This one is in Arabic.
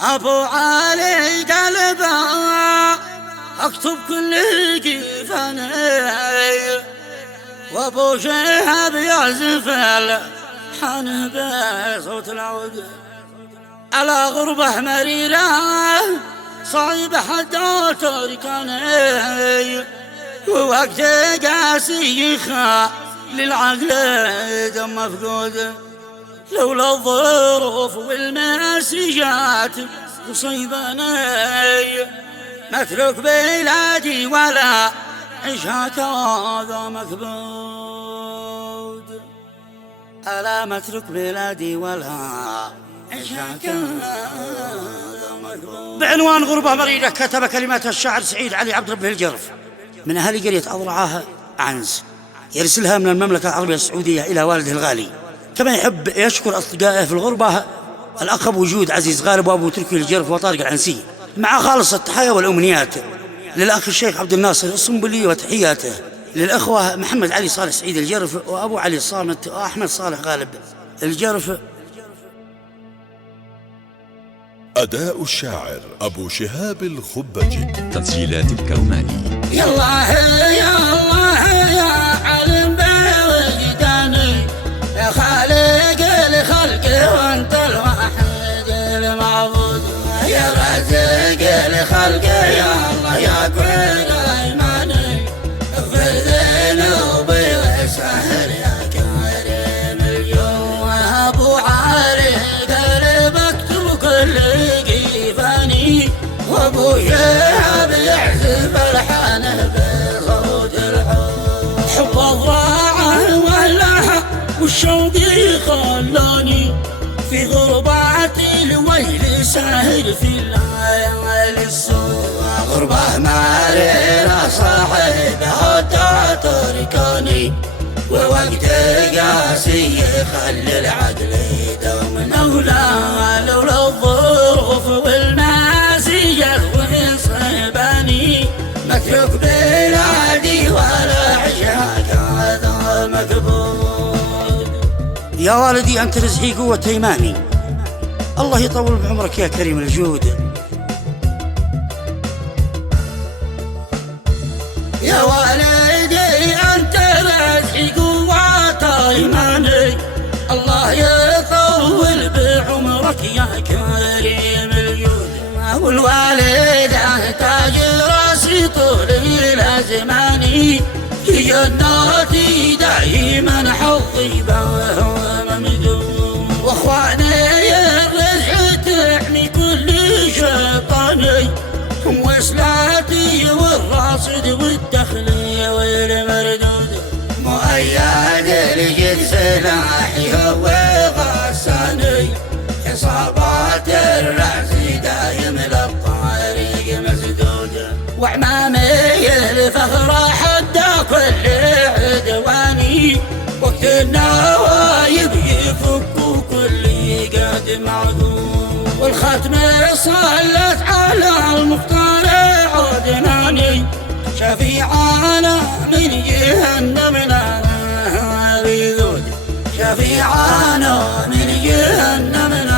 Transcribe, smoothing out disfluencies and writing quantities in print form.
أبو علي قلبه أكتب كل كيفاني، وأبو شهاب يعزف الحان بصوت العود على غربة مريرة صعيبة حتى تركاني، ووقت قاسي يخا للعقل دم مفقود، لولا الظروف والمسيات تصيبني مترك بلادي ولا عيشها كذا مكبود، ألا مترك بلادي ولا عيشها كذا مكبود. بعنوان غربة مريرة كتب كلمات الشاعر سعيد علي عبد ربه الجرف من أهل قرية أضرعاه عنز، يرسلها من المملكة العربية السعودية إلى والده الغالي. كما يحب يشكر أصدقائه في الغربة الأخ أبو وجود عزيز غالب وأبو تركي الجرف وطارق العنسي، مع خالص التحايا والأمنيات للأخ الشيخ عبد الناصر الصنبلي، وتحياته للأخوة محمد علي صالح سعيد الجرف وأبو علي الصامت وأحمد صالح غالب الجرف. أداء الشاعر أبو شهاب الخبجي. تسجيلات الكرماني. يا الله يا الله يا علم بوجداني، يا خالق الخلق وانت الواحد المعبود، يا رازق الخلق يا الله يا كل ايماني، اغفر ذنوبي وسهل يا كريم اليوم. ابو علي قلب اكتب كل كيفاني، وابو شهاب يعزف الحان بصوت الحب، حب الضاعه ولها والشوق خلاني في غربات الويل ساهر في الليالي السود، غربة مريرة صاحبها تتركني، ووقت قاسي يخلي العقل يدوم لولا الظروف والماسية وصيباني، مترك بلادي ولا عيشها كذا مكبود. يا والدي أنت رزقي قوة إيماني، الله يطول بعمرك يا كريم الجود. يا والدي أنت رزقي قوة إيماني، الله يطول بعمرك يا كريم الجود. والوالدة تاج راسي طول الأزماني، هي جناتي دايما حظي وهو ممدود، واخواني الرزق تحمي كل شيطاني، هم وصلاتي والراصد والدخل والمردود، مؤيد لجد سلاحي هو غساني، عصابات الرعز دايم للطريق مسدود، وعمامي الفخر حتى كل عدواني، وقت النوايب يفكوا كل قد معذور، والختم صلت على المختار عدناني، شفيعانا من جهنم نار بذود، شفيعانا من جهنم نار